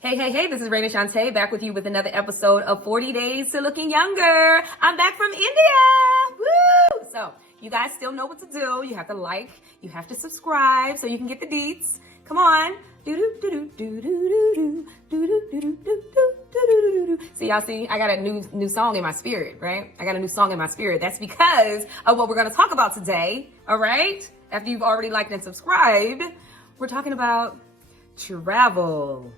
Hey, this is Raina Shantae back with you with another episode of 40 Days to Looking Younger. I'm back from India. Woo! So you guys still know what to do. You have to like, you have to subscribe so you can get the deets. Come on. So y'all see, I got a new song in my spirit, right? I got a new song in my spirit. That's because of what we're going to talk about today. All right. After you've already liked and subscribed, we're talking about travel.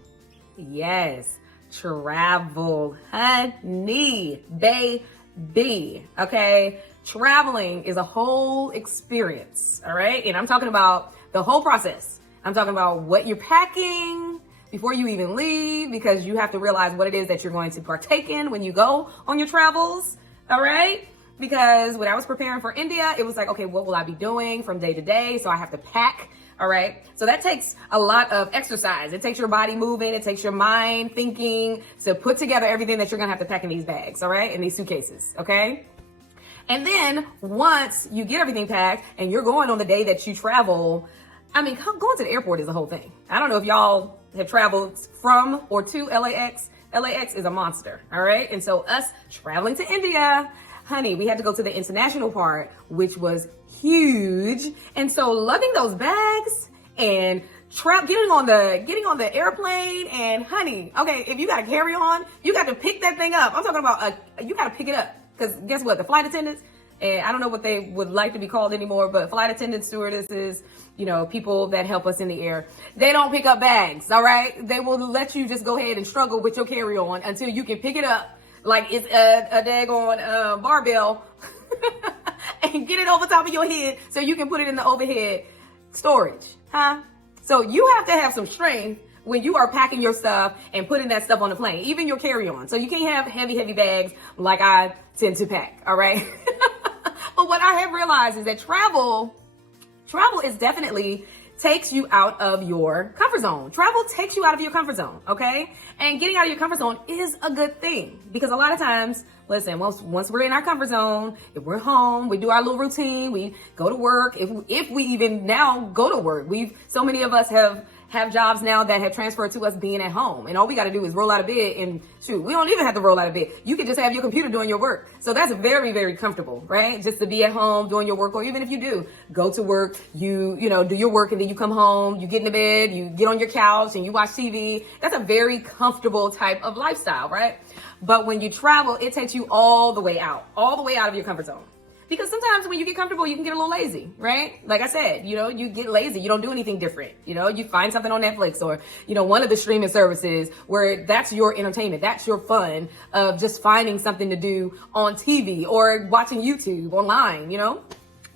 Yes, travel, honey, baby, okay? Traveling is a whole experience, all right? And I'm talking about the whole process. I'm talking about what you're packing before you even leave, because you have to realize what it is that you're going to partake in when you go on your travels, all right? Because when I was preparing for India, it was like, okay, what will I be doing from day to day? So I have to pack. All right. So that takes a lot of exercise. It takes your body moving. It takes your mind thinking to put together everything that you're going to have to pack in these bags. All right. In these suitcases. Okay. And then once you get everything packed and you're going on the day that you travel, I mean, going to the airport is the whole thing. I don't know if y'all have traveled from or to LAX. LAX is a monster. All right. And so us traveling to India, honey, we had to go to the international part, which was huge. And so lugging those bags and getting on the airplane, and honey, okay, if you got to carry on, you got to pick that thing up. I'm talking about you got to pick it up, because guess what? The flight attendants, and I don't know what they would like to be called anymore, but flight attendants, stewardesses, people that help us in the air, they don't pick up bags. All right. They will let you just go ahead and struggle with your carry on until you can pick it up like it's a daggone barbell and get it over top of your head so you can put it in the overhead storage, huh? So you have to have some strength when you are packing your stuff and putting that stuff on the plane, even your carry-on. So you can't have heavy bags like I tend to pack, all right? But what I have realized is that travel is definitely takes you out of your comfort zone. Travel takes you out of your comfort zone, okay? And getting out of your comfort zone is a good thing, because a lot of times, listen, once we're in our comfort zone, if we're home, we do our little routine, we go to work, if we even now go to work. So many of us have jobs now that have transferred to us being at home, and all we got to do is roll out of bed, and shoot, we don't even have to roll out of bed. You can just have your computer doing your work. So that's very, very comfortable, right? Just to be at home doing your work, or even if you do go to work, you do your work, and then you come home, you get into bed, you get on your couch and you watch TV. That's a very comfortable type of lifestyle, right? But when you travel, it takes you all the way out of your comfort zone. Because sometimes when you get comfortable, you can get a little lazy, right? Like I said, you get lazy. You don't do anything different. You find something on Netflix or, one of the streaming services where that's your entertainment. That's your fun of just finding something to do on TV or watching YouTube online,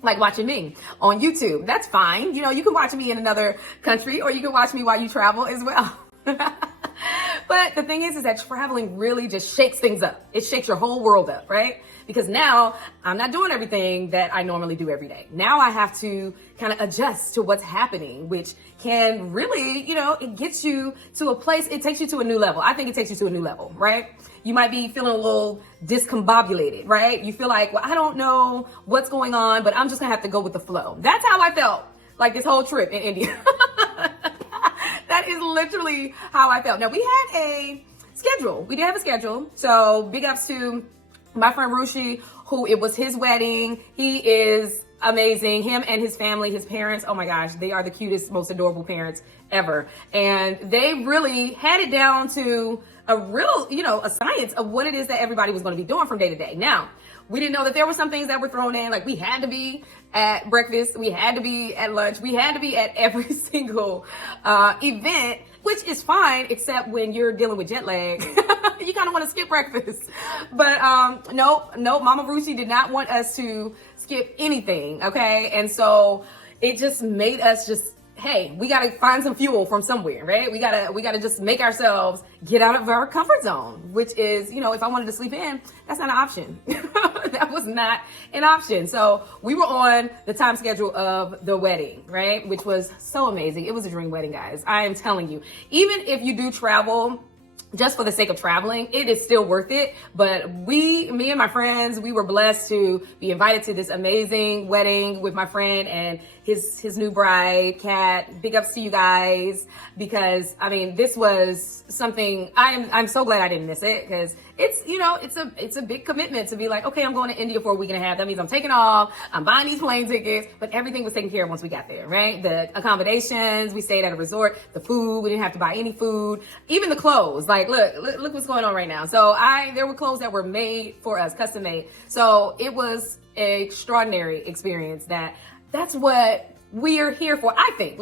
like watching me on YouTube. That's fine. You can watch me in another country, or you can watch me while you travel as well. But the thing is that traveling really just shakes things up. It shakes your whole world up, right? Because now I'm not doing everything that I normally do every day. Now I have to kind of adjust to what's happening, which can really, it gets you to a place, it takes you to a new level. I think it takes you to a new level, right? You might be feeling a little discombobulated, right? You feel like, well, I don't know what's going on, but I'm just gonna have to go with the flow. That's how I felt like this whole trip in India. That is literally how I felt. Now, we had a schedule. We did have a schedule. So big ups to my friend Rushi, who it was his wedding. He is amazing. Him and his family, his parents, oh my gosh, they are the cutest, most adorable parents ever. And they really had it down to a real, a science of what it is that everybody was going to be doing from day to day. Now, we didn't know that there were some things that were thrown in, like we had to be at breakfast, we had to be at lunch, we had to be at every single event, which is fine, except when you're dealing with jet lag. You kind of want to skip breakfast. But nope, Mama Rushi did not want us to skip anything, okay? And so it just made us hey, we got to find some fuel from somewhere, right? We got to just make ourselves get out of our comfort zone, which is, if I wanted to sleep in, that's not an option. That was not an option. So we were on the time schedule of the wedding, right? Which was so amazing. It was a dream wedding, guys. I am telling you, even if you do travel just for the sake of traveling, it is still worth it. But me and my friends, we were blessed to be invited to this amazing wedding with my friend, and his new bride, Kat. Big ups to you guys, because I mean, this was something I'm so glad I didn't miss it, because it's a big commitment to be like, okay, I'm going to India for a week and a half. That means I'm taking off, I'm buying these plane tickets, but everything was taken care of once we got there, right? The accommodations, we stayed at a resort, the food, we didn't have to buy any food, even the clothes. Like, look what's going on right now. So there were clothes that were made for us, custom made. So it was an extraordinary experience. That's what we are here for. I think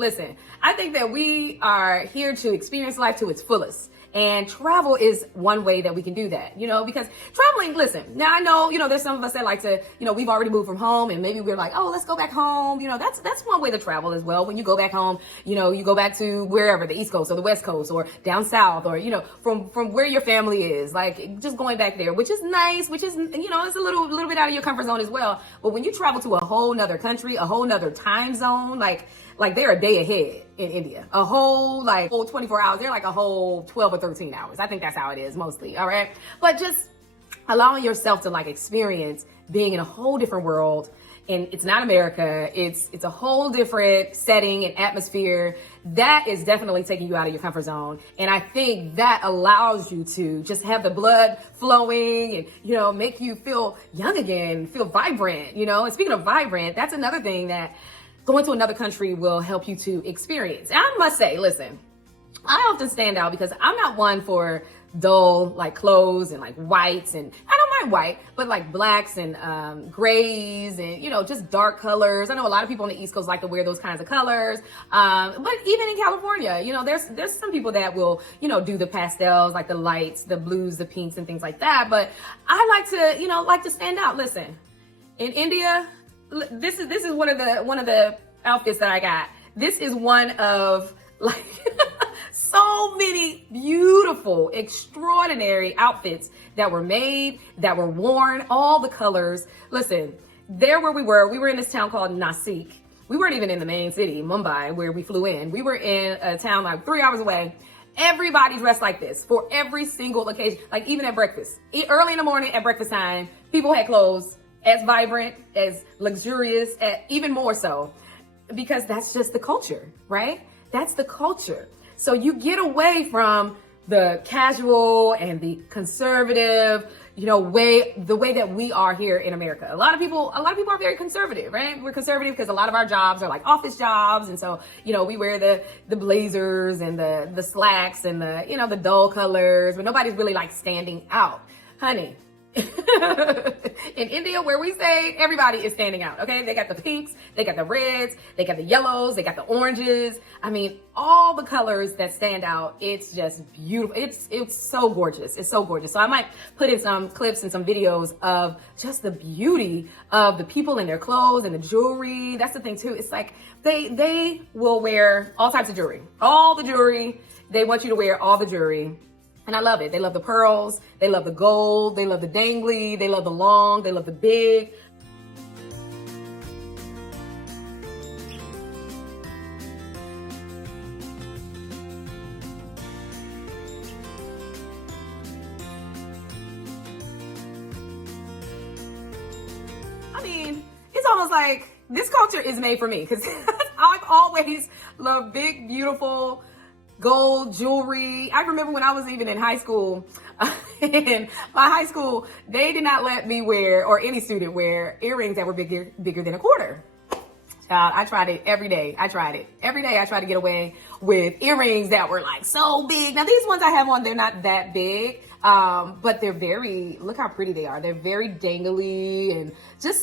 that we are here to experience life to its fullest. And travel is one way that we can do that, because traveling, listen, now I know, there's some of us that like to, we've already moved from home and maybe we're like, oh, let's go back home. That's one way to travel as well. When you go back home, you go back to wherever, the East Coast or the West Coast or down South, or, from where your family is, like just going back there, which is nice, which is, it's a little bit out of your comfort zone as well. But when you travel to a whole nother country, a whole nother time zone, like they're a day ahead in India, a whole 24 hours. They're like a whole 12 or 13 hours. I think that's how it is mostly. All right. But just allowing yourself to experience being in a whole different world. And it's not America. It's a whole different setting and atmosphere. That is definitely taking you out of your comfort zone. And I think that allows you to just have the blood flowing and, make you feel young again, feel vibrant, And speaking of vibrant, that's another thing that going to another country will help you to experience. And I must say, listen, I often stand out because I'm not one for dull clothes and whites, and I don't mind white, but blacks and grays and just dark colors. I know a lot of people on the East Coast like to wear those kinds of colors, but even in California, there's some people that will do the pastels, like the lights, the blues, the pinks, and things like that. But I like to stand out. Listen, in India, this is one of the outfits that I got. This is one of so many beautiful, extraordinary outfits that were made, that were worn, all the colors. Listen, there where we were in this town called Nasik. We weren't even in the main city, Mumbai, where we flew in. We were in a town 3 hours away. Everybody dressed like this for every single occasion, even at breakfast. Early in the morning at breakfast time, people had clothes as vibrant, as luxurious, even more so, because that's just the culture, right? That's the culture. So you get away from the casual and the conservative, the way that we are here in America. A lot of people are very conservative, right? We're conservative because a lot of our jobs are office jobs. And so, we wear the blazers and the slacks and the dull colors, but nobody's really standing out. Honey, in India, where we say everybody is standing out, okay? They got the pinks, they got the reds, they got the yellows, they got the oranges. I mean, all the colors that stand out. It's just beautiful. It's so gorgeous. It's so gorgeous. So I might put in some clips and some videos of just the beauty of the people in their clothes and the jewelry. That's the thing too. It's they will wear all types of jewelry, all the jewelry. They want you to wear all the jewelry. And I love it. They love the pearls. They love the gold. They love the dangly. They love the long. They love the big. I mean, it's almost like this culture is made for me, because I've always loved big, beautiful gold jewelry. I remember when I was even in high school, in my high school, they did not let me wear, or any student wear, earrings that were bigger than a quarter. Child, I tried it every day. I tried to get away with earrings that were so big. Now these ones I have on, they're not that big, but they're look how pretty they are. They're very dangly, and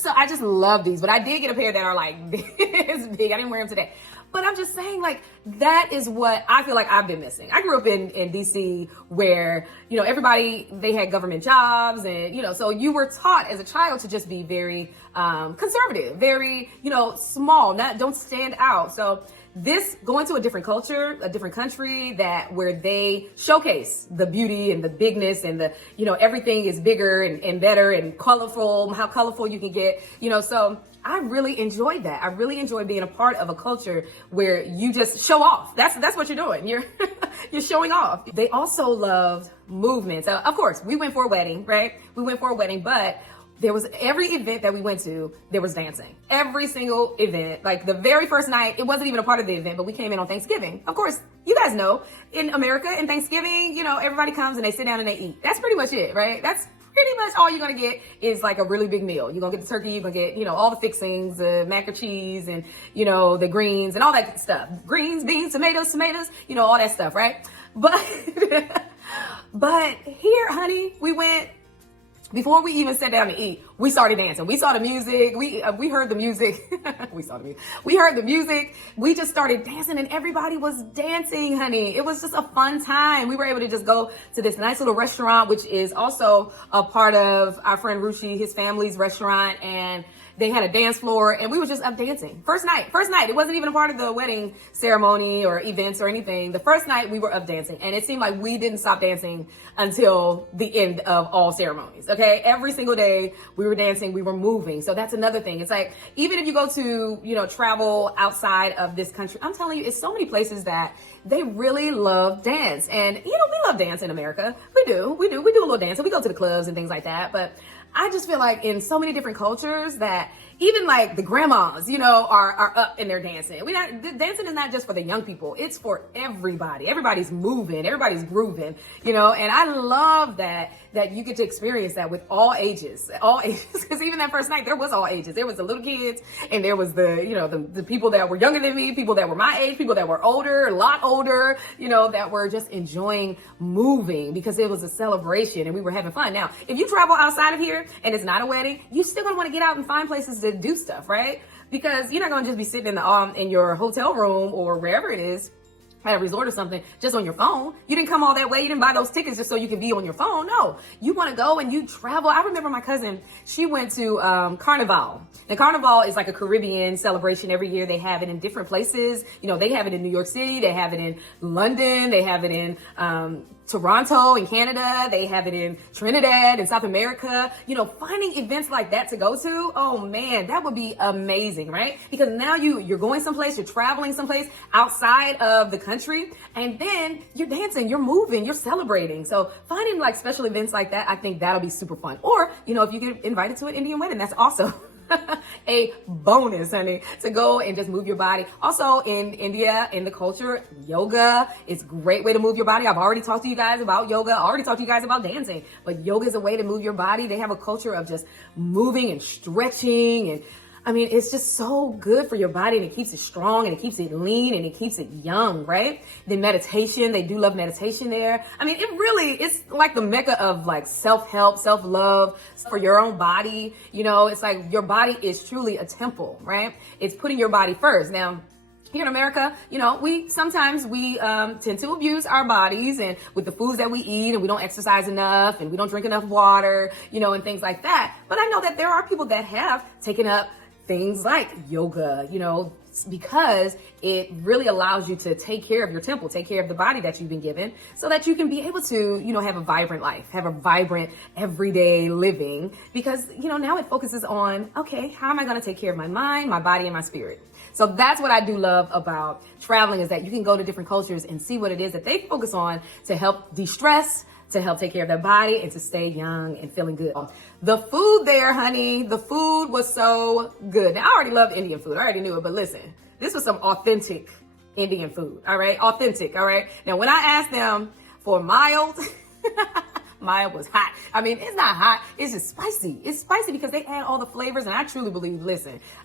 I just love these. But I did get a pair that are this big. I didn't wear them today. But I'm just saying, that is what I feel like I've been missing. I grew up in DC where, everybody, they had government jobs, and, so you were taught as a child to just be very conservative, very, small, don't stand out. So this going to a different culture, a different country where they showcase the beauty and the bigness and the, everything is bigger and better and colorful, how colorful you can get, so I really enjoyed that. I really enjoyed being a part of a culture where you just show off. That's what you're doing. You're showing off. They also loved movements. Of course, we went for a wedding, right? We went for a wedding, but there was every event that we went to, there was dancing. Every single event. Like the very first night, it wasn't even a part of the event, but we came in on Thanksgiving. Of course, you guys know, in America, in Thanksgiving, everybody comes and they sit down and they eat. That's pretty much it, right? That's pretty much all you're gonna get is like a really big meal. You're gonna get the turkey, you're gonna get, all the fixings, the mac and cheese and, the greens and all that stuff. Greens, beans, tomatoes, all that stuff, right? But, but here, honey, we went, before we even sat down to eat, we started dancing. We saw the music. We heard the music. We saw the music. We heard the music. We just started dancing and everybody was dancing, honey. It was just a fun time. We were able to just go to this nice little restaurant, which is also a part of our friend Ruchi, his family's restaurant. And they had a dance floor and we were just up dancing. First night. It wasn't even a part of the wedding ceremony or events or anything. The first night we were up dancing and it seemed like we didn't stop dancing until the end of all ceremonies. Okay. Every single day we were dancing, we were moving. So that's another thing. It's like, even if you go to, travel outside of this country, I'm telling you, it's so many places that they really love dance. And, we love dance in America. We do a little dancing. We go to the clubs and things like that. But I just feel like in so many different cultures that even like the grandmas, are up in their dancing. Dancing is not just for the young people. It's for everybody. Everybody's moving. Everybody's grooving, and I love that you get to experience that with all ages, because even that first night, there was all ages. There was the little kids and there was the people that were younger than me, people that were my age, people that were older, a lot older, that were just enjoying moving because it was a celebration and we were having fun. Now, if you travel outside of here and it's not a wedding, you still gonna want to get out and find places to do stuff, right? Because you're not gonna just be sitting in your hotel room or wherever it is at a resort or something just on your phone. You didn't come all that way. You didn't buy those tickets just so you can be on your phone. No, you want to go and you travel. I remember my cousin, she went to Carnival. And Carnival is like a Caribbean celebration every year. They have it in different places. They have it in New York City. They have it in London. They have it in Toronto in Canada. They have it in Trinidad in South America. Finding events like that to go to, oh man, that would be amazing, right? Because now you're going someplace, you're traveling someplace outside of the country, and then you're dancing, you're moving, you're celebrating. So finding like special events like that, I think that'll be super fun. Or, if you get invited to an Indian wedding, that's also a bonus, honey, to go and just move your body. Also in India, in the culture, yoga is a great way to move your body. I've already talked to you guys about yoga. I already talked to you guys about dancing, but yoga is a way to move your body. They have a culture of just moving and stretching, and it's just so good for your body, and it keeps it strong and it keeps it lean and it keeps it young, right? Then meditation, they do love meditation there. It's like the mecca of like self-help, self-love for your own body. It's like your body is truly a temple, right? It's putting your body first. Now, here in America, we sometimes tend to abuse our bodies and with the foods that we eat, and we don't exercise enough and we don't drink enough water, and things like that. But I know that there are people that have taken up things like yoga, because it really allows you to take care of your temple, take care of the body that you've been given, so that you can be able to, have a vibrant life, have a vibrant everyday living. Because, now it focuses on, okay, how am I going to take care of my mind, my body, and my spirit? So that's what I do love about traveling, is that you can go to different cultures and see what it is that they focus on to help de-stress, to help take care of their body, and to stay young and feeling good. The food there, honey, the food was so good. Now, I already loved Indian food. I already knew it, but listen, this was some authentic Indian food, all right? Authentic, all right? Now, when I asked them for mild, mild was hot. It's not hot, it's just spicy. It's spicy because they add all the flavors, and I truly believe,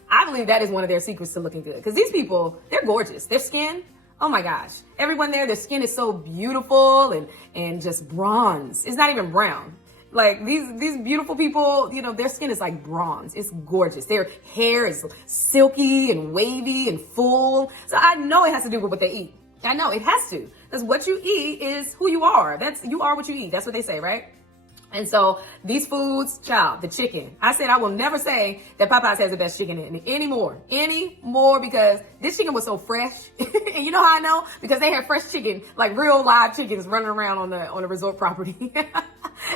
I believe that is one of their secrets to looking good. Because these people, they're gorgeous. Their skin, oh my gosh. Everyone there, their skin is so beautiful and just bronze. It's not even brown. Like these beautiful people, their skin is like bronze. It's gorgeous. Their hair is silky and wavy and full. So I know it has to do with what they eat. I know it has to. Because what you eat is who you are. You are what you eat. That's what they say, right? And so these foods, child, the chicken. I said I will never say that Popeyes has the best chicken anymore, because this chicken was so fresh. And you know how I know? Because they had fresh chicken, like real live chickens running around on the resort property.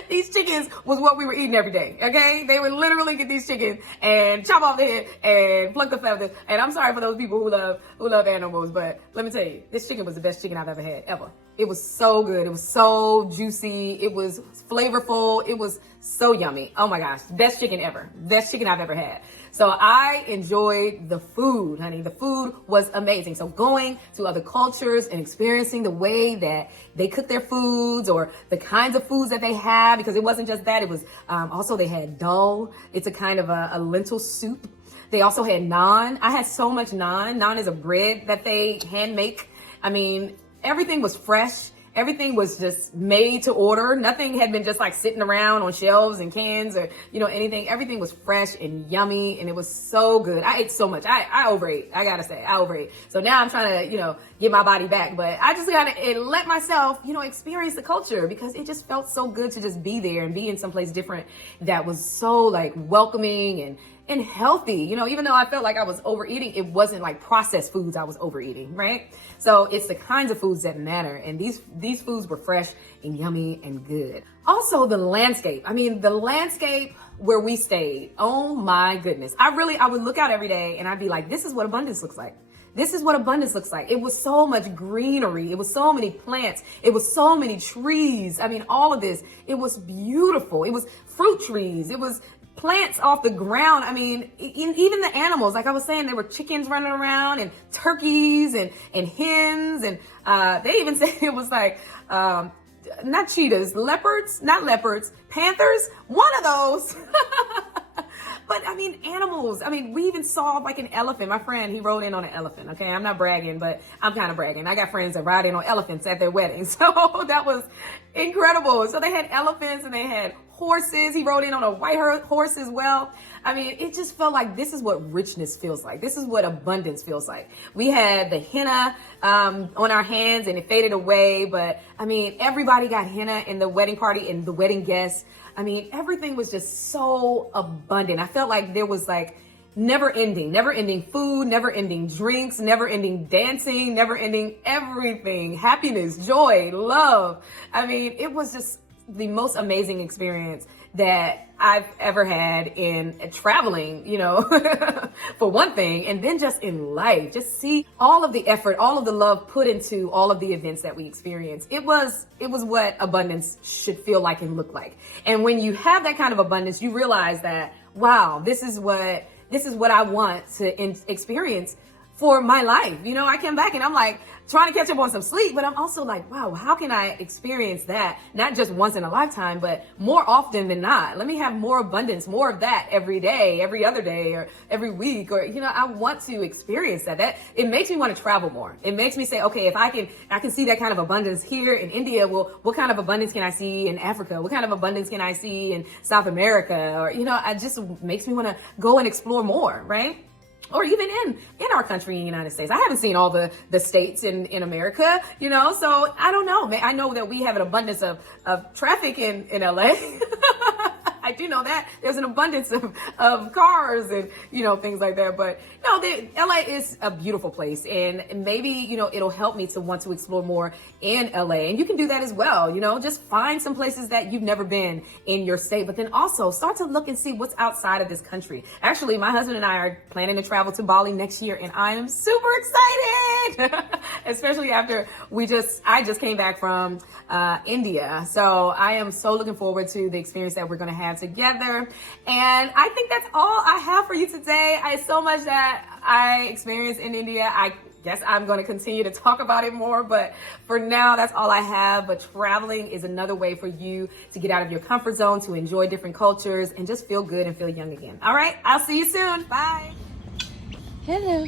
These chickens was what we were eating every day, okay? They would literally get these chickens and chop off the head and pluck the feathers. And I'm sorry for those people who love animals, but let me tell you, this chicken was the best chicken I've ever had, ever. It was so good. It was so juicy. It was flavorful. It was so yummy. Oh my gosh. Best chicken ever. Best chicken I've ever had. So I enjoyed the food, honey. The food was amazing. So going to other cultures and experiencing the way that they cook their foods or the kinds of foods that they have, because it wasn't just that. It was also they had dal. It's a kind of a lentil soup. They also had naan. I had so much naan. Naan is a bread that they hand make. I mean, everything was fresh. Everything was just made to order. Nothing had been just like sitting around on shelves and cans or, anything. Everything was fresh and yummy, and it was so good. I ate so much. I overate. I gotta say, I overate. So now I'm trying to, get my body back, but I just gotta let myself, experience the culture, because it just felt so good to just be there and be in someplace different that was so like welcoming and healthy. Even though I felt like I was overeating, it wasn't like processed foods I was overeating, right? So it's the kinds of foods that matter. And these foods were fresh and yummy and good. Also the landscape. I mean, the landscape where we stayed, oh my goodness. I would look out every day and I'd be like, this is what abundance looks like. This is what abundance looks like. It was so much greenery. It was so many plants. It was so many trees. I mean, all of this, it was beautiful. It was fruit trees. It was plants off the ground. I mean, even the animals, like I was saying, there were chickens running around and turkeys and hens. And they even said it was like, not cheetahs, not leopards, panthers, one of those. But I mean, animals. I mean, we even saw like an elephant. My friend, he rode in on an elephant. Okay, I'm not bragging, but I'm kind of bragging. I got friends that ride in on elephants at their weddings. So that was incredible. So they had elephants and they had horses. He rode in on a white horse as well. I mean, it just felt like this is what richness feels like. This is what abundance feels like. We had the henna on our hands and it faded away. But I mean, everybody got henna in the wedding party and the wedding guests. I mean, everything was just so abundant. I felt like there was like never ending food, never ending drinks, never ending dancing, never ending everything, happiness, joy, love. I mean, it was just the most amazing experience that I've ever had in traveling, for one thing, and then just in life, just see all of the effort, all of the love put into all of the events that we experienced. It was what abundance should feel like and look like. And when you have that kind of abundance, you realize that, wow, this is what I want to experience for my life. I came back and I'm like trying to catch up on some sleep, but I'm also like, wow, how can I experience that? Not just once in a lifetime, but more often than not. Let me have more abundance, more of that every day, every other day, or every week, or, I want to experience that. It makes me want to travel more. It makes me say, okay, if I can see that kind of abundance here in India, well, what kind of abundance can I see in Africa? What kind of abundance can I see in South America? Or, it just makes me want to go and explore more, right? Or even in our country, in the United States. I haven't seen all the states in America, so I don't know. I know that we have an abundance of traffic in LA. I do know that there's an abundance of cars and, things like that. But no, LA is a beautiful place, and maybe, it'll help me to want to explore more in LA. And you can do that as well. Just find some places that you've never been in your state, but then also start to look and see what's outside of this country. Actually, my husband and I are planning to travel to Bali next year, and I am super excited, especially after I just came back from India. So I am so looking forward to the experience that we're going to have together. And I think that's all I have for you today. I so much that I experienced in India. I guess I'm going to continue to talk about it more, but for now, that's all I have. But traveling is another way for you to get out of your comfort zone, to enjoy different cultures, and just feel good and feel young again. All right, I'll see you soon. Bye. Hello.